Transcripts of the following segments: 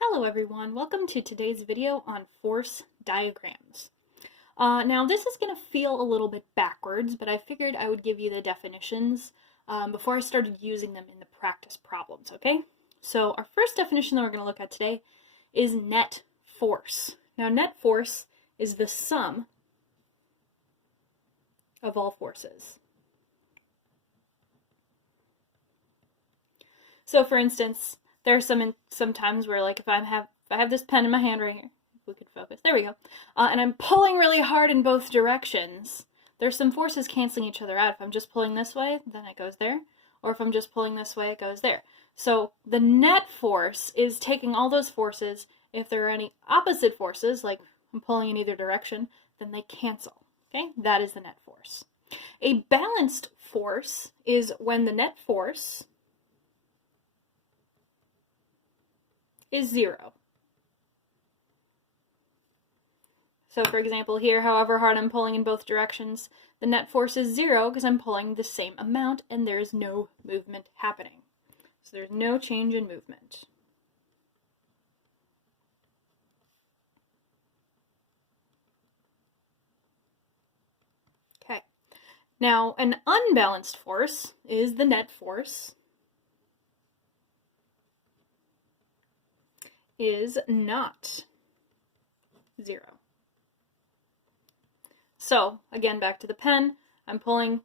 Hello everyone, welcome to today's video on force diagrams. Now this is going to feel a little bit backwards, but I figured I would give you the definitions before I started using them in the practice problems, okay? So our first definition that we're going to look at today is net force. Now net force is the sum of all forces. So for instance, there are some times where, like, if I have this pen in my hand right here, if we could focus, there we go, and I'm pulling really hard in both directions, there's some forces canceling each other out. If I'm just pulling this way, then it goes there, or if I'm just pulling this way, it goes there. So the net force is taking all those forces. If there are any opposite forces, like I'm pulling in either direction, then they cancel. Okay, that is the net force. A balanced force is when the net force is zero. So for example here, however hard I'm pulling in both directions, the net force is zero because I'm pulling the same amount and there is no movement happening. So there's no change in movement. Okay. Now an unbalanced force is the net force is not zero. So again, back to the pen, I'm pulling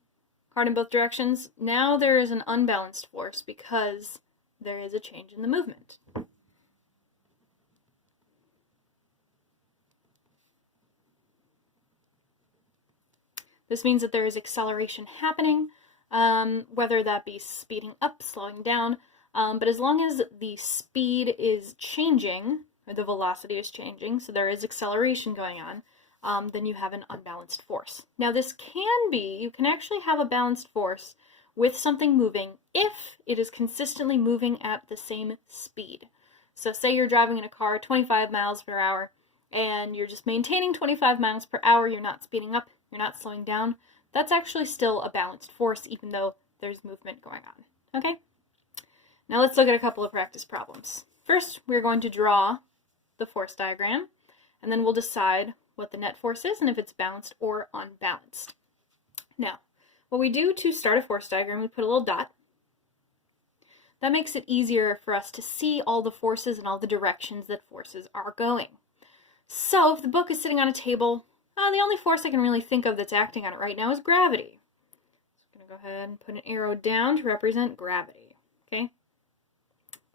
hard in both directions. Now there is an unbalanced force because there is a change in the movement. This means that there is acceleration happening, whether that be speeding up, slowing down, but as long as the speed is changing, or the velocity is changing, so there is acceleration going on, then you have an unbalanced force. Now this you can actually have a balanced force with something moving if it is consistently moving at the same speed. So say you're driving in a car 25 miles per hour, and you're just maintaining 25 miles per hour, you're not speeding up, you're not slowing down. That's actually still a balanced force, even though there's movement going on, okay? Now let's look at a couple of practice problems. First, we're going to draw the force diagram, and then we'll decide what the net force is and if it's balanced or unbalanced. Now, what we do to start a force diagram, we put a little dot. That makes it easier for us to see all the forces and all the directions that forces are going. So if the book is sitting on a table, the only force I can really think of that's acting on it right now is gravity. So I'm going to go ahead and put an arrow down to represent gravity, okay?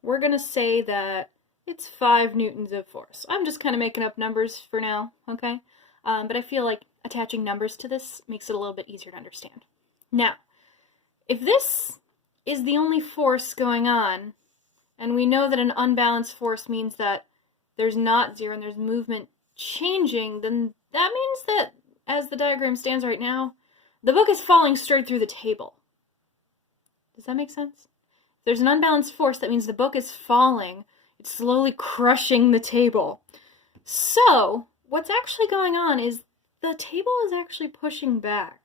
We're going to say that it's 5 newtons of force. I'm just kind of making up numbers for now, okay? But I feel like attaching numbers to this makes it a little bit easier to understand. Now, if this is the only force going on, and we know that an unbalanced force means that there's not zero and there's movement changing, then that means that, as the diagram stands right now, the book is falling straight through the table. Does that make sense? If there's an unbalanced force, that means the book is falling. It's slowly crushing the table. So, what's actually going on is the table is actually pushing back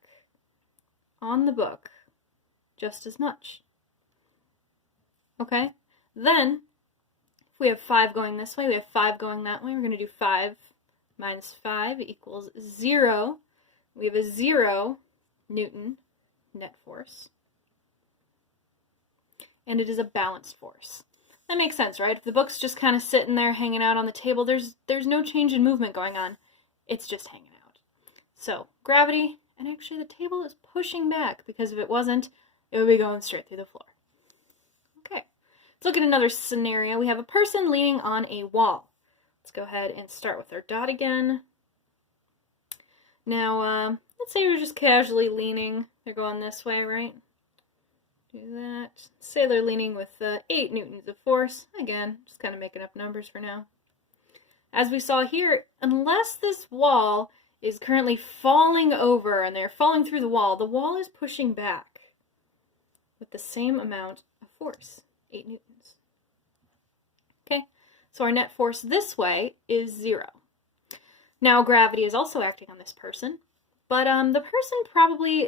on the book just as much. Okay? Then, if we have 5 going this way, we have 5 going that way, we're going to do 5 minus 5 equals 0. We have a 0 Newton net force. And it is a balanced force. That makes sense, right? If the book's just kind of sitting there hanging out on the table, there's no change in movement going on. It's just hanging out. So, gravity, and actually the table is pushing back, because if it wasn't, it would be going straight through the floor. Okay, let's look at another scenario. We have a person leaning on a wall. Let's go ahead and start with our dot again. Now, let's say we're just casually leaning. They're going this way, right? Do that. Say they're leaning with 8 newtons of force. Again, just kind of making up numbers for now. As we saw here, unless this wall is currently falling over and they're falling through the wall is pushing back with the same amount of force, 8 newtons. Okay, so our net force this way is 0. Now gravity is also acting on this person, but the person probably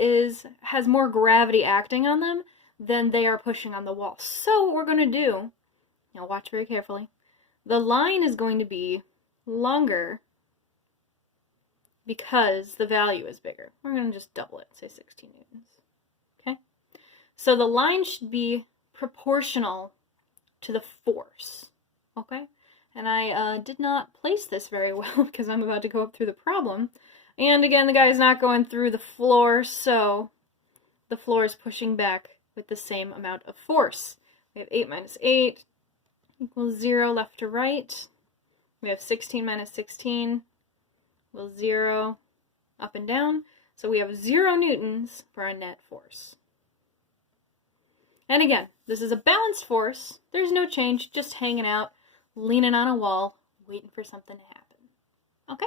has more gravity acting on them than they are pushing on the wall. So what we're going to do, now watch very carefully, the line is going to be longer because the value is bigger. We're going to just double it, say 16 newtons. Okay? So the line should be proportional to the force. Okay? And I did not place this very well because I'm about to go up through the problem. And again, the guy is not going through the floor, so the floor is pushing back with the same amount of force. We have 8 minus 8 equals 0 left to right. We have 16 minus 16 equals 0 up and down. So we have 0 newtons for our net force. And again, this is a balanced force. There's no change, just hanging out, leaning on a wall, waiting for something to happen. Okay?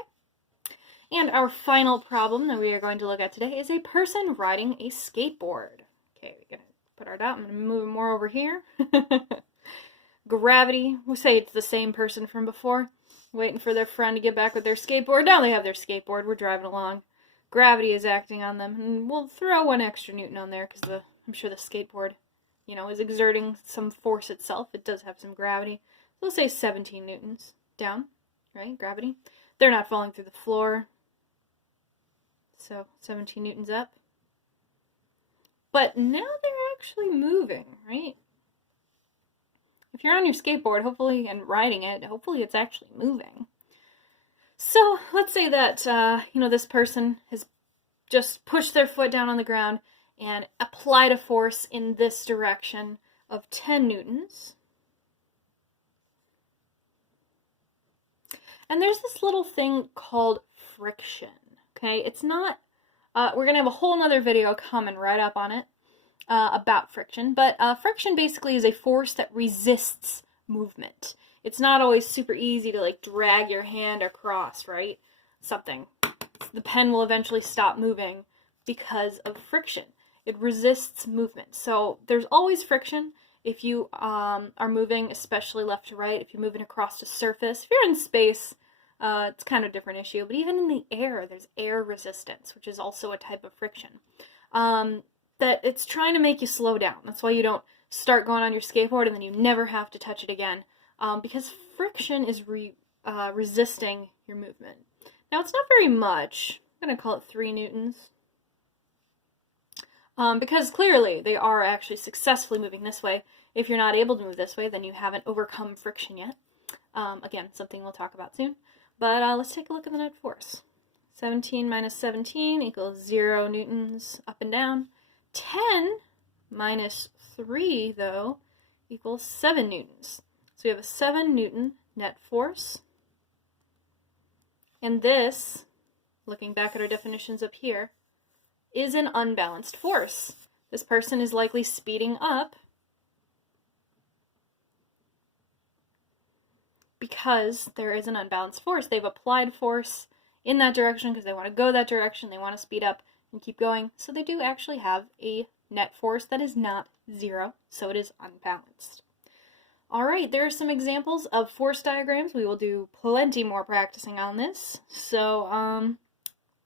And our final problem that we are going to look at today is a person riding a skateboard. Okay, we're going to put our dot. I'm going to move it more over here. Gravity. We say it's the same person from before, waiting for their friend to get back with their skateboard. Now they have their skateboard. We're driving along. Gravity is acting on them. And we'll throw 1 extra newton on there because I'm sure the skateboard, is exerting some force itself. It does have some gravity. So let's say 17 newtons down, right? Gravity. They're not falling through the floor. So 17 newtons up. But now they're actually moving, right? If you're on your skateboard, hopefully, and riding it, hopefully it's actually moving. So let's say that, this person has just pushed their foot down on the ground and applied a force in this direction of 10 newtons. And there's this little thing called friction, okay? It's not, we're going to have a whole nother video coming right up on it about friction, but friction basically is a force that resists movement. It's not always super easy to drag your hand across, right? Something. The pen will eventually stop moving because of friction. It resists movement. So there's always friction if you are moving, especially left to right, if you're moving across a surface. If you're in space, it's kind of a different issue. But even in the air, there's air resistance, which is also a type of friction. That it's trying to make you slow down. That's why you don't start going on your skateboard and then you never have to touch it again. Because friction is resisting your movement. Now, it's not very much. I'm going to call it 3 newtons. Because clearly they are actually successfully moving this way. If you're not able to move this way, then you haven't overcome friction yet. Again, something we'll talk about soon. But let's take a look at the net force. 17 minus 17 equals 0 newtons up and down. 10 minus 3, though, equals 7 newtons. So we have a 7 newton net force. And this, looking back at our definitions up here, is an unbalanced force. This person is likely speeding up because there is an unbalanced force. They've applied force in that direction because they want to go that direction, they want to speed up and keep going. So they do actually have a net force that is not 0, so it is unbalanced. Alright, there are some examples of force diagrams. We will do plenty more practicing on this. So,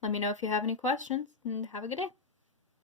let me know if you have any questions, and have a good day.